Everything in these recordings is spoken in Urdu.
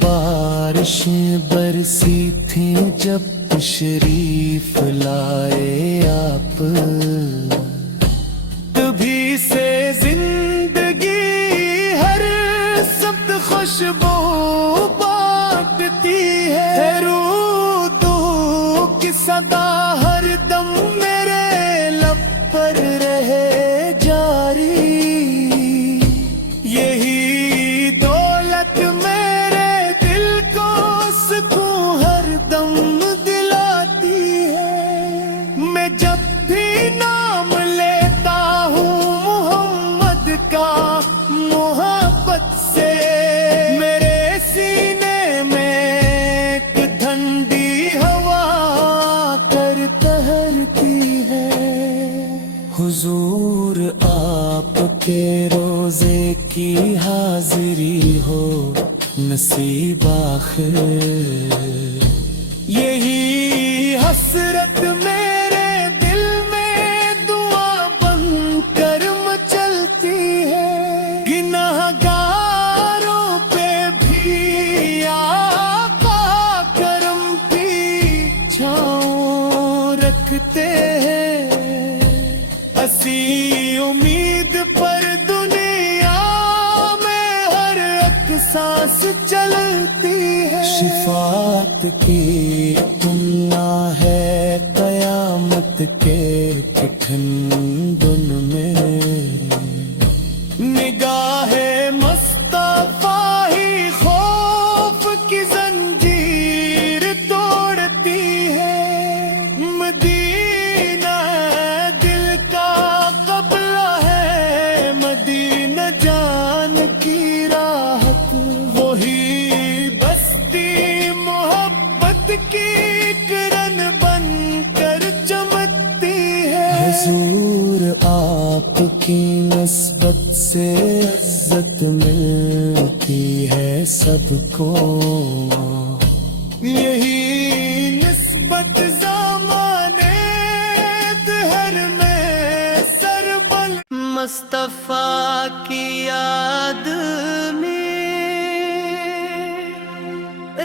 بارشیں برسی تھیں جب تشریف لائے آپ، تبھی سے زندگی ہر سبت خوشبو بانٹتی ہے، روح کی صدا ہر دم میرے لب پر رہے جاری، یہی دولت میرے دل کو سکون ہر دم دلاتی ہے۔ میں جب بھی نام لیتا ہوں محمد کا محبت سے، میرے سینے میں ایک ٹھنڈی ہوا کر تہرتی ہے۔ حضور آپ کے روزے کی حاضری ہو نصیب آخر، یہی حسرت میرے دل میں دعا بن کر مچلتی ہے۔ گناہ گاروں پہ بھی آقا کرم کی چھاؤں رکھتے ہیں، اسی امید پر دنیا میں ہر ایک سانس چلتی ہے۔ شفاعت کی تمنا ہے قیامت کے کٹھن دن میں، نگاہ مصطفیٰ ہی خوف کی زنجیر توڑتی ہے۔ مدینہ دل کا قبلہ ہے، مدینہ جان کی راحت، وہی بستی محبت کی کرن بن کر چمکتی ہے۔ حضور آپ کی نسبت سے عزت ملتی ہے سب کو، یہی نسبت زمانے دہر میں سربل مصطفیٰ کی یاد میں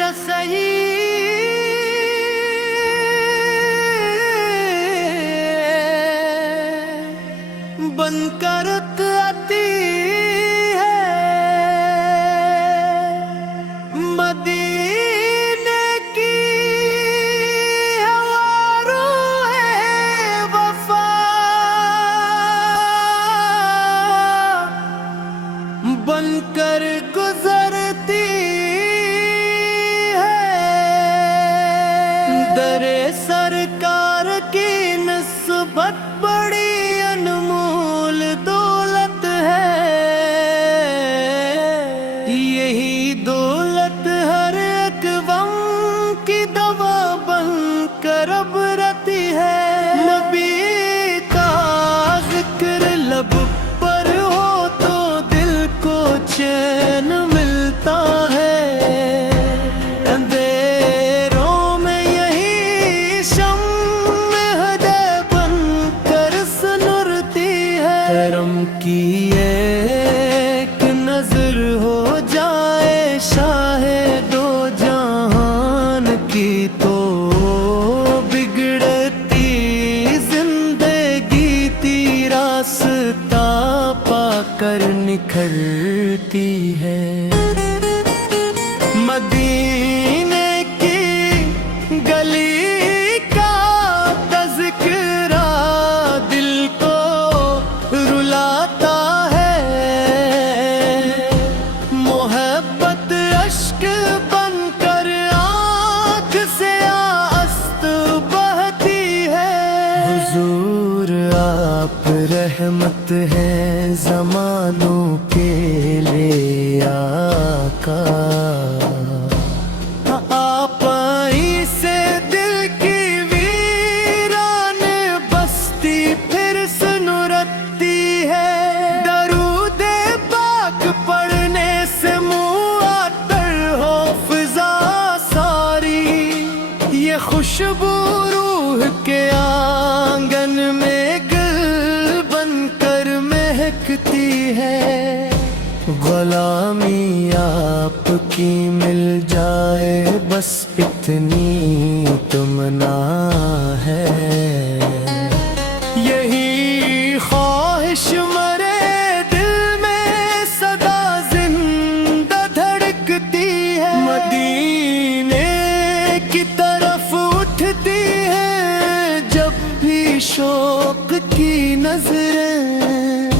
رسائی بن کر آتی ہے۔ مدینے کی ہوا روح وفا بن کر گزرتی ہے۔ در سرکار کی نسبت بڑی انمول دولت ہے، یہی دولت ہر ایک غم کی دوا بن کر اب رہتی ہے۔ نبی کا ذکر لب پر ہو تو دل کو چین ملتا ہے، اندھیروں میں یہی شمع ہدے بن کر سنرتی ہے۔ کرم کی ایک نظر ہو جائے شاہ دو جہان کی تو بگڑتی زندگی تی راستہ پا کر نکھرتی ہے۔ مدینے کی گلی کا تذکرہ دل کو رلاتا ہے، محبت اشک بن کر آنکھ سے آست بہتی ہے۔ حضور آپ رحمت ہیں زمانوں کے لیے آقا، آپ ہی سے دل کی ویران بستی پھر سنرتی ہے۔ درود پاک پڑھنے سے معطر ہو فضا ساری، یہ خوشبو روح کے آنگن میں گل بن کر مہکتی ہے۔ غلامی آپ کی مل جائے بس اتنی تمنا ہے، یہی خواہش مرے دل میں سدا زندہ دھڑکتی ہے، مدینے کی طرف اٹھتی ہے جب بھی شوق کی نظریں،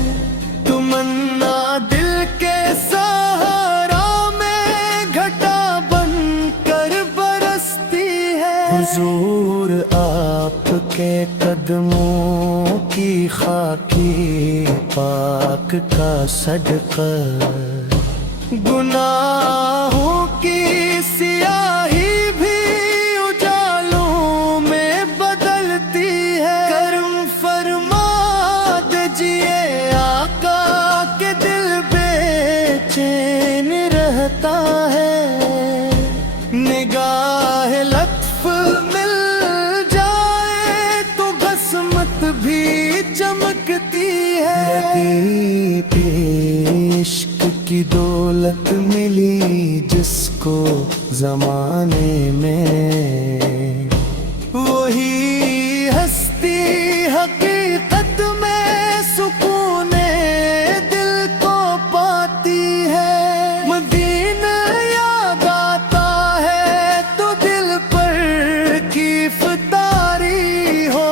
تمنا دل کے سہارا میں گھٹا بن کر برستی ہے، حضور آپ کے قدموں کی خاکی پاک کا صدقہ، گناہوں کی سیاہی بھی اجالوں میں بدلتی ہے، کرم فرما دیجئے آقا کے دل بے چین رہتا ہے، نگاہ لطف مل جائے تو قسمت بھی چمکتی ہے، عشق کی دولت ملی جس کو زمانے میں، وہی ہستی حقیقت میں سکون دل کو پاتی ہے، مدینہ یاد آتا ہے تو دل پر کیف طاری ہو،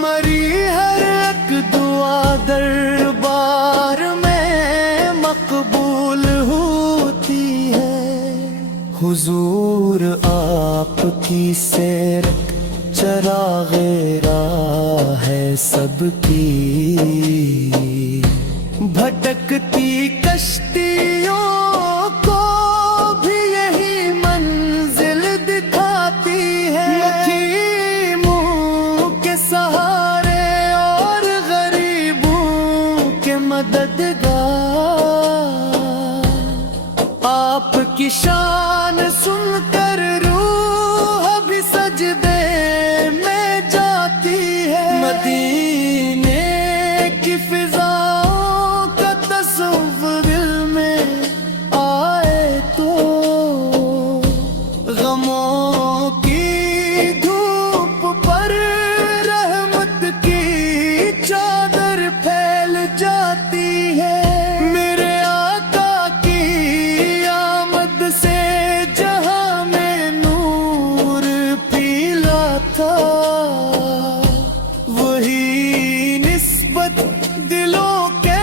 مری ہر ایک دعا دربار میں مقبول ہوتی ہے، حضور آپ کی سیرت چراغ راہ ہے سب کی، بھٹکتی کشتیوں کو بھی یہی منزل دکھاتی ہے، یتیموں کے سہارے اور غریبوں کے مددگار، آپ کی شان سن کر روح بھی سجدے میں جاتی ہے، مدینے کی فضاؤں کا تصور دل میں آئے تو، غموں کی دھوپ پر رحمت کی چادر پھیل جاتی ہے، میرے آقا کی آمد سے جہاں میں نور پھیلا تھا، وہی نسبت دلوں کے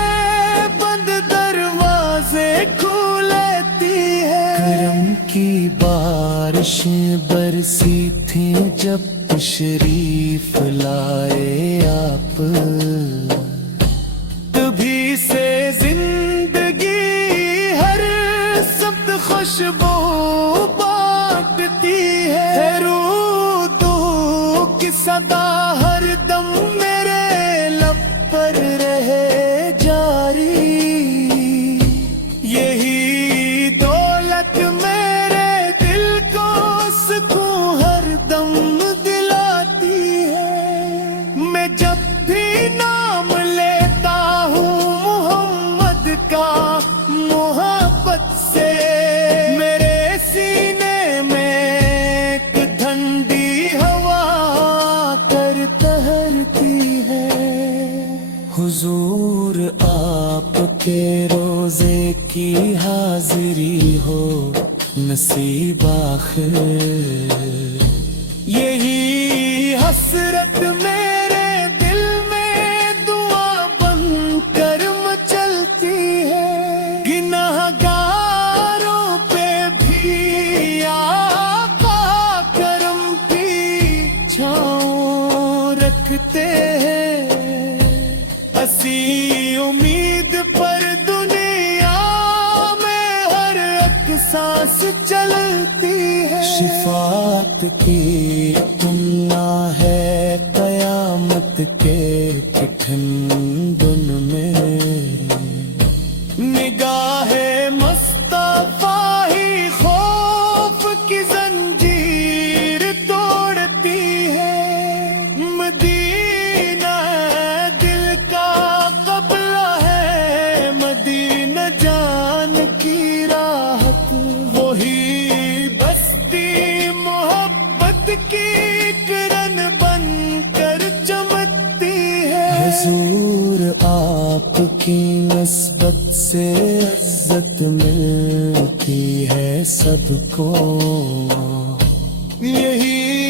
بند دروازے کھولتی ہے، کرم کی بارشیں برسی تھیں جب تشریف لائے آپ، تبھی سے زندگی ہر سبت خوشبو بانٹتی ہے، درود کی صدا ہر دم میرے لب پر رہے جاری، یہی دولت میرے دل کو سکون ہر دم دلاتی ہے، میں جب بھی نام لیتا ہوں محمد کا محبت سے، میرے سینے میں ایک ٹھنڈی ہوا کر تہرتی ہے، حضور آپ کے روزے کی حاضری ہو نصیب آخر، یہی حسرت میرے دل میں دعا بن کر مچلتی ہے، گنہگاروں پہ بھی آقا کرم کی چھاؤں رکھتے ہیں، اسی امید پر دنیا میں ہر ایک سانس چلتی ہے، شفاعت کی تمنا ہے قیامت کے کٹھن دن میں، نگاہ مصطفیٰ ہی خوف کی زنجیر توڑتی ہے، مدینہ دل کا قبلہ ہے، مدینہ جان باپ کی نسبت سے عزت ملتی ہے سب کو، یہی